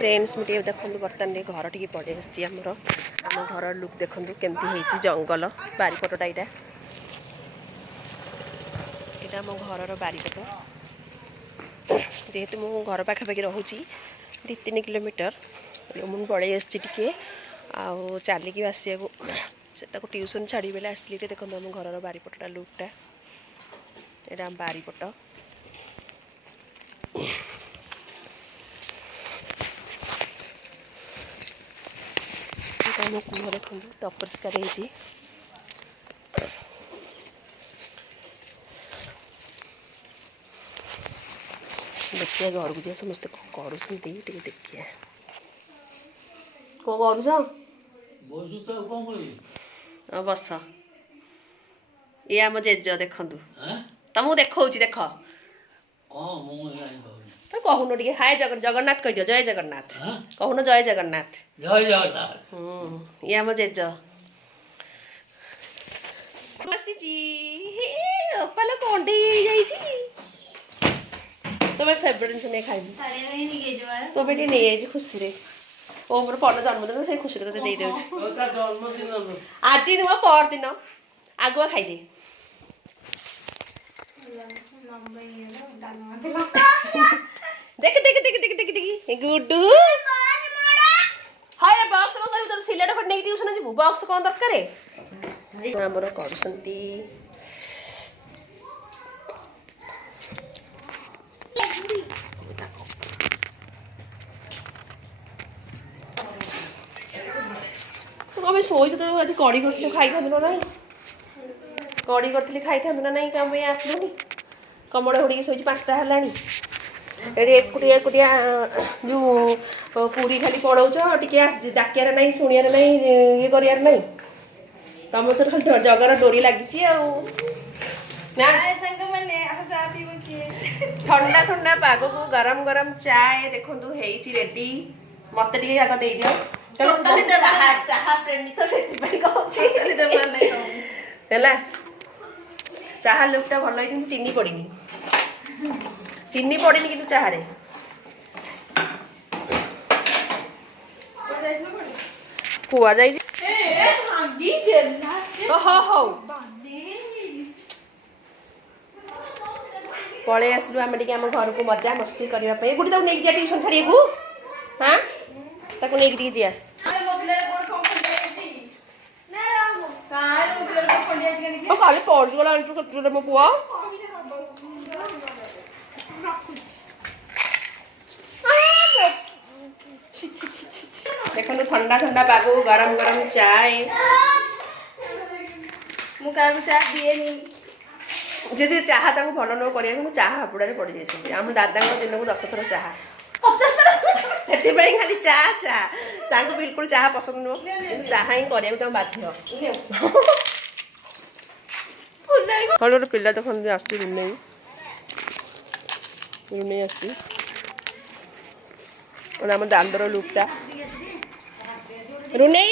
Friends मुझे देखो बर्तमान घर टी पड़े आमर आम घर लुक देखो केमती जंगल बारीपटा यहाँ यहाँ मो घर बारीपट जेहेतु मो घर पाखापाखि रोचे 2-3 किलोमीटर मुझे पड़े आसके आउ चलिक आसा ट्यूशन छाड़ी बेले आसली देखो आम घर बारीपटा लुकटा यहाँ आम बारीपट मो कूह देखो तो अपरिष्कार देखिए घर को जा समस्त कौन कर देखिए कौन कर बस ये आम जेज देखु तुमको देखा देख कहून टे हाय जगन्नाथ कह दियो जय जगन्नाथ कहून जय जगन्नाथ जय जगन्नाथ ये आम जेज पाल कंडे तुम फेवरेट जिन नहीं खाई तो बेटे नहीं आई खुशी रे ओ मोर पन जन्मदिन से खुशी तो दे दे आज नुह पर दिन आगुआ खाईदे देख देख देख देख देख देख गुड्डू हाय बॉक्स कौन कर तोर सिलेट फट नहीं ट्यूशन जीवु बॉक्स कौन दरकार हमर करसंती कमे सोई तो आज कड़ी करथि खाई था ना कड़ी करथि खाई था ना नहीं कम आसलुनी कमड़ हुड़ी सोई 5टा हलानी एकुटिया एकुटिया जो पूरी खाली पड़ौच टे डाकियार नहीं शुणियार नहीं ये करार नहीं तुम तो खाली जगार डोरी लगी ठंडा ठंडा पाग को गरम गरम चाय देखो रेडी मत टे आग दे दियो चाहा प्रेमी तो से चाहा लुकटा भल चीनी पड़नी चीनी पड़नी कि चाहे कुआ जा पलि आसलु आम टे आम घर को मजा मस्ती करने गुड़ी तक नहीं जा ट्यूशन छाड़ी को हाँ ताको नहीं जा खाली पड़गला मो पुआ देखो ठंडा ठंडा पाग गरम गरम चाय मुझे चाह दिए जी चाह भल न कर चाह हापुड़ा पड़ जाए आम दादा दिन को 10 थर चाह 50 थर खाली चाह चाह बिल्कुल चाह पसंद नुह चाह ही करने बाध्य भल गोटे पिला देखो आसुनी आम दांदर लुकटा रुने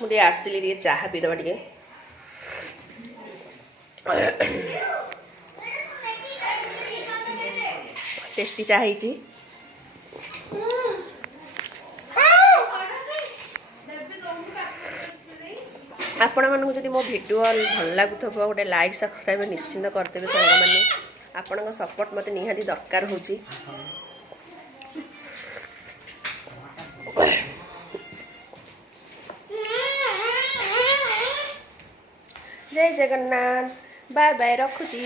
मुझे आसली टे चाह पीदबा टे टेस्टी चाह आपण मानक जदि मो वीडियो भल लगुव गोटे लाइक सब्सक्राइब निश्चिंत करदे सांग मैंने आपण सपोर्ट मत निहाती दरकार हो जय जगन्नाथ बाय बाय रखुची।